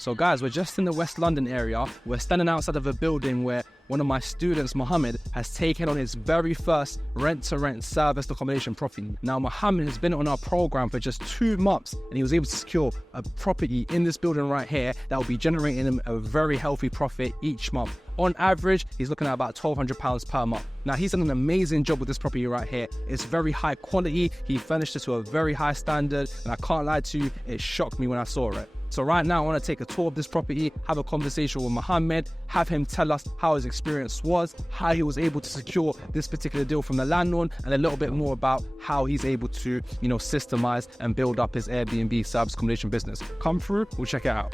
So guys, we're just in the West London area. We're standing outside of a building where one of my students, Mohammed, has taken on his very first rent-to-rent serviced accommodation property. Now, Mohammed has been on our program for just 2 months and he was able to secure a property in this building right here that will be generating him a very healthy profit each month. On average, he's looking at about £1,200 per month. Now, he's done an amazing job with this property right here. It's very high quality. He furnished it to a very high standard, and I can't lie to you, it shocked me when I saw it. So right now, I want to take a tour of this property, have a conversation with Mohammed, have him tell us how his experience was, how he was able to secure this particular deal from the landlord, and a little bit more about how he's able to, systemize and build up his Airbnb service accommodation business. Come through, we'll check it out.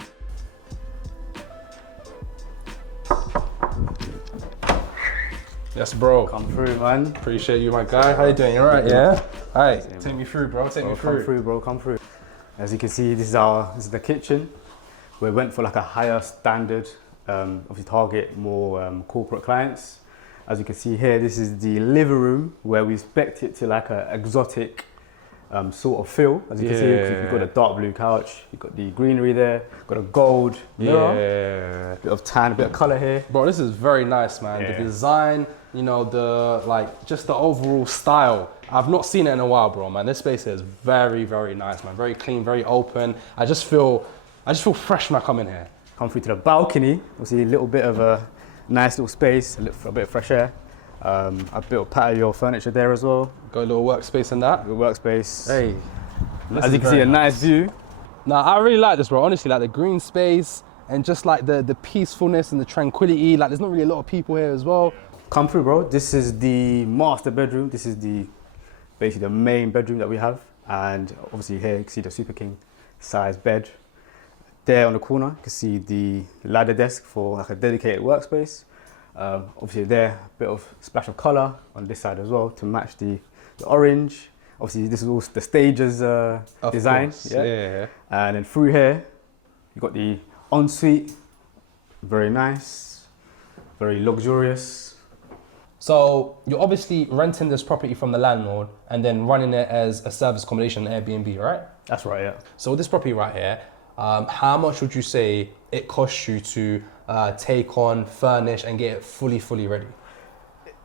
Yes, bro. Come through, man. Appreciate you, my guy. How you doing? You alright? Yeah. All right. Take me through, bro. Take me through. Come through, bro. Come through. As you can see, this is the kitchen. We went for like a higher standard. Obviously, target more corporate clients. As you can see here, this is the living room where we spec'd it to like an exotic sort of feel. As you can see, you've got a dark blue couch, you've got the greenery there, got a gold mirror, bit of tan, a bit of color here. Bro, this is very nice, man. The design, just the overall style. I've not seen it in a while, bro, man. This space is very, very nice, man. Very clean, very open. I just feel fresh when I come in here. Come through to the balcony. Obviously, a little bit of a nice little space, a bit of fresh air. A bit of patio furniture there as well. Got a little workspace in that. Good workspace. Hey. As you can see, a nice view. Nah, I really like this, bro. Honestly, like the green space and just like the peacefulness and the tranquility. Like, there's not really a lot of people here as well. Come through, bro. This is the master bedroom. This is basically the main bedroom that we have. And obviously here you can see the Super King size bed. There on the corner, you can see the ladder desk for like a dedicated workspace. Obviously there, a bit of splash of color on this side as well to match the orange. Obviously this is also the stage's design. Yeah. And then through here, you've got the ensuite. Very nice, very luxurious. So you're obviously renting this property from the landlord and then running it as a service accommodation Airbnb, right? That's right, yeah. So with this property right here, how much would you say it costs you to take on, furnish, and get it fully ready?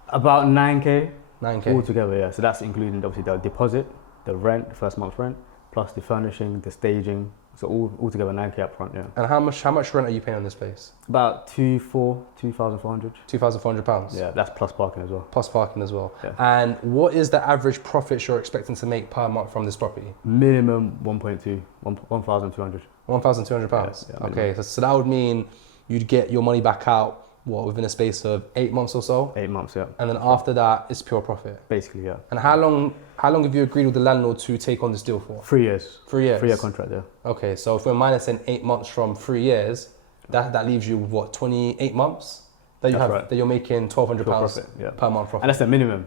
About 9K. 9K? Altogether, yeah. So that's including obviously the deposit, the rent, the first month's rent, plus the furnishing, the staging. So altogether 9K up front, yeah. And how much rent are you paying on this place? About £2,400. £2,400? Yeah, that's plus parking as well. Plus parking as well. Yeah. And what is the average profits you're expecting to make per month from this property? Minimum 1.2, 1,200. £1,200? Yeah, okay, so that would mean you'd get your money back out, within a space of 8 months or so? 8 months, yeah. And then after that, it's pure profit? Basically, yeah. And how long have you agreed with the landlord to take on this deal for? 3 years. 3 years? 3-year contract, yeah. Okay, so if we're minusing 8 months from 3 years, that leaves you with what, 28 months? That you're making £1,200 per month profit? And that's the minimum.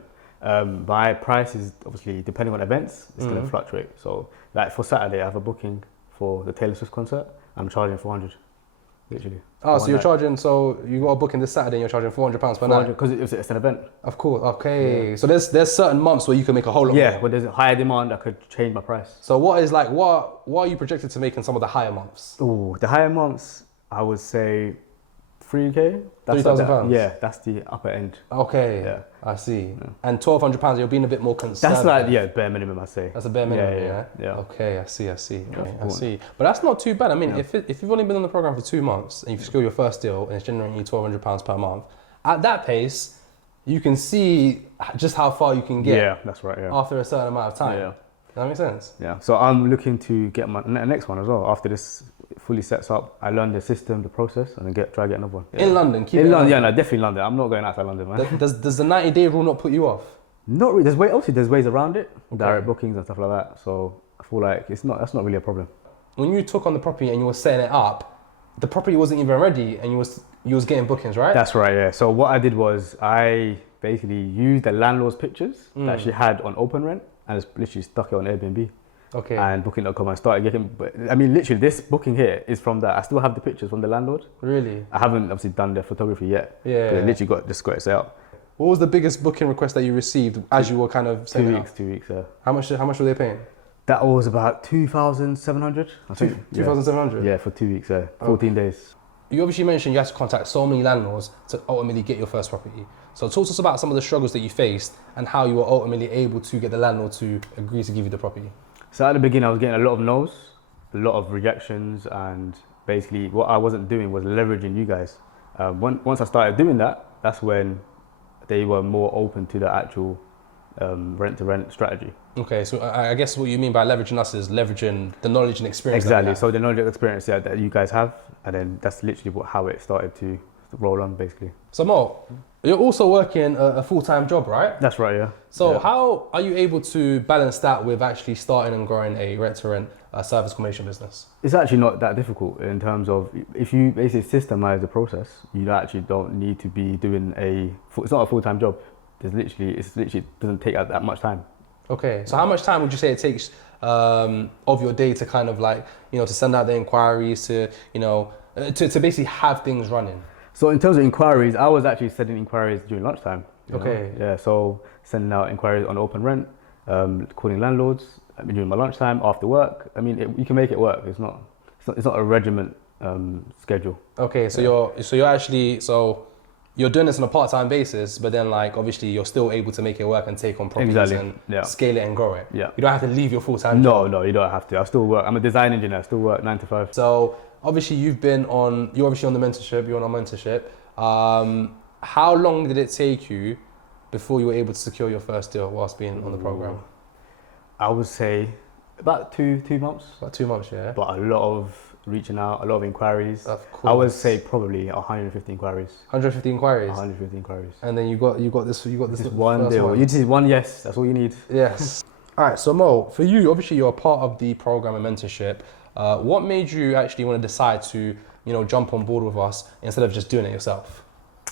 My price is obviously, depending on events, it's going to fluctuate. So like for Saturday, I have a booking for the Taylor Swift concert. I'm charging 400, literally. Oh, so you're charging, so you got a booking this Saturday and you're charging £400 per night? Because it's an event. Of course, okay. Yeah. So there's certain months where you can make a whole lot more. Yeah, when there's a higher demand, I could change my price. So what are you projected to make in some of the higher months? Oh, the higher months, I would say 3K. £3,000? Yeah, that's the upper end. Okay, yeah. I see. Yeah. And £1,200, you're being a bit more conservative. That's like, bare minimum, I'd say. That's a bare minimum, yeah? Okay, I see. Okay, I see. But that's not too bad. I mean, if you've only been on the program for 2 months and you've secured your first deal and it's generating you £1,200 per month, at that pace, you can see just how far you can get. Yeah, that's right, yeah. After a certain amount of time. Yeah. Does that make sense? Yeah, so I'm looking to get my next one as well. After this fully sets up, I learn the system, the process, and then try to get another one. Yeah. In London? In London, yeah, no, definitely London. I'm not going outside London, man. Does the 90-day rule not put you off? Not really. There's ways around it, direct bookings and stuff like that. So I feel like that's not really a problem. When you took on the property and you were setting it up, the property wasn't even ready, and you was getting bookings, right? That's right, yeah. So what I did was I basically used the landlord's pictures that she had on Open Rent and just literally stuck it on Airbnb. Okay. And Booking.com, I started getting, I mean, literally this booking here is from that. I still have the pictures from the landlord. Really? I haven't obviously done the photography yet. Yeah. But I literally got it set up. What was the biggest booking request that you received as you were kind of setting 2 weeks, yeah. How much were they paying? That was about 2,700, I think. 2,700? Yeah, for 2 weeks, 14 days. You obviously mentioned you had to contact so many landlords to ultimately get your first property. So talk to us about some of the struggles that you faced and how you were ultimately able to get the landlord to agree to give you the property. So at the beginning, I was getting a lot of no's, a lot of rejections, and basically what I wasn't doing was leveraging you guys. Once I started doing that, that's when they were more open to the actual rent-to-rent strategy. Okay, so I guess what you mean by leveraging us is leveraging the knowledge and experience. Exactly. So the knowledge and experience that you guys have, and then that's literally how it started to roll on, basically. So Mo, you're also working a full-time job, right? That's right, yeah. So how are you able to balance that with actually starting and growing a rent-to-rent service accommodation business? It's actually not that difficult in terms of if you basically systemize the process, you actually don't need to be doing it's not a full-time job. It literally doesn't take that much time. Okay, so how much time would you say it takes of your day to kind of like, to send out the inquiries, to basically have things running? So in terms of inquiries, I was actually sending inquiries during lunchtime. Okay. Yeah, so sending out inquiries on open rent, calling landlords during my lunchtime, after work. I mean, you can make it work. It's not a regiment schedule. Okay, so you're doing this on a part-time basis, but then like obviously you're still able to make it work and take on properties and scale it and grow it. Yeah. You don't have to leave your full-time job. No, you don't have to. I still work. I'm a design engineer. I still work 9 to 5. So obviously you're obviously on the mentorship, you're on our mentorship. How long did it take you before you were able to secure your first deal whilst being on the program? I would say about two months. About 2 months, yeah. But a lot of reaching out, a lot of inquiries. Of course. I would say probably 150 inquiries. 150 inquiries. 150 inquiries. And then you got this Just one deal. You just need one yes. That's all you need. Yes. All right. So Mo, for you, obviously you're a part of the program and mentorship. What made you actually want to decide to jump on board with us instead of just doing it yourself?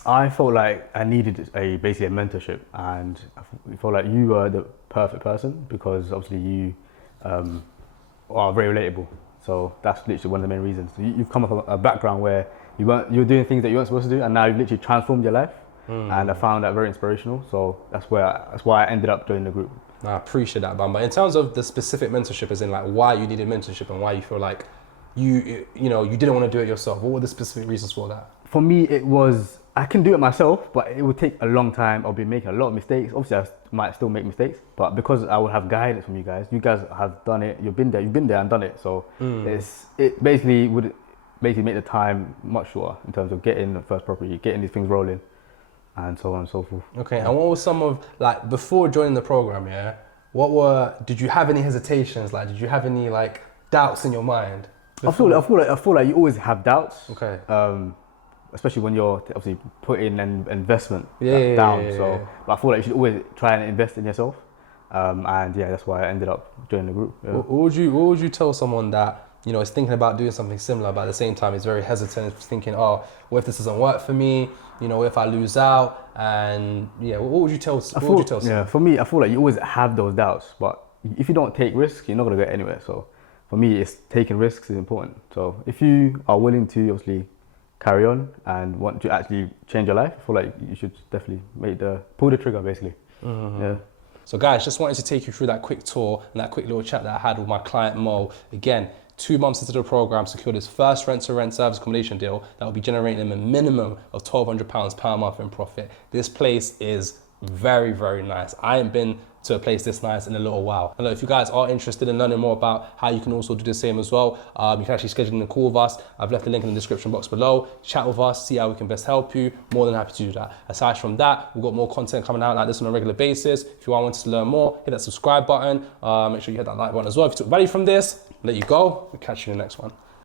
I felt like I needed basically a mentorship, and I felt like you were the perfect person because obviously you are very relatable. So that's literally one of the main reasons. You've come from a background where you were doing things that you weren't supposed to do, and now you've literally transformed your life. And I found that very inspirational. So that's why I ended up joining the group. I appreciate that, Bamba. In terms of the specific mentorship, as in like why you needed mentorship and why you feel like you didn't want to do it yourself. What were the specific reasons for that? For me, it was I can do it myself, but it would take a long time. I'll be making a lot of mistakes. Obviously, I might still make mistakes, but because I would have guidance from you guys have done it. You've been there and done it. So it basically would make the time much shorter in terms of getting the first property, getting these things rolling, and so on and so forth. Okay, and what was some of like before joining the program? Yeah, did you have any hesitations? Like, did you have any like doubts in your mind? Before? I feel like you always have doubts. Okay. Especially when you're obviously putting an investment down. So but I feel like you should always try and invest in yourself. And yeah, that's why I ended up joining the group. Yeah. What would you tell someone that is thinking about doing something similar, but at the same time is very hesitant, thinking, oh, what if this doesn't work for me? What if I lose out? And yeah, what would you tell someone? Yeah, for me, I feel like you always have those doubts, but if you don't take risks, you're not gonna get anywhere. So for me, it's taking risks is important. So if you are willing to obviously carry on and want to actually change your life, I feel like you should definitely pull the trigger, basically. Yeah. So guys, just wanted to take you through that quick tour and that quick little chat that I had with my client Mo. Again, 2 months into the program, secured his first rent-to-rent service accommodation deal that will be generating him a minimum of £1,200 per month in profit. This place is very, very nice. I ain't been to a place this nice in a little while. And look, if you guys are interested in learning more about how you can also do the same as well, you can actually schedule a call with us. I've left the link in the description box below. Chat with us, see how we can best help you. More than happy to do that. Aside from that, we've got more content coming out like this on a regular basis. If you are wanting to learn more, hit that subscribe button. Make sure you hit that like button as well. If you took value from this, let you go. We'll catch you in the next one.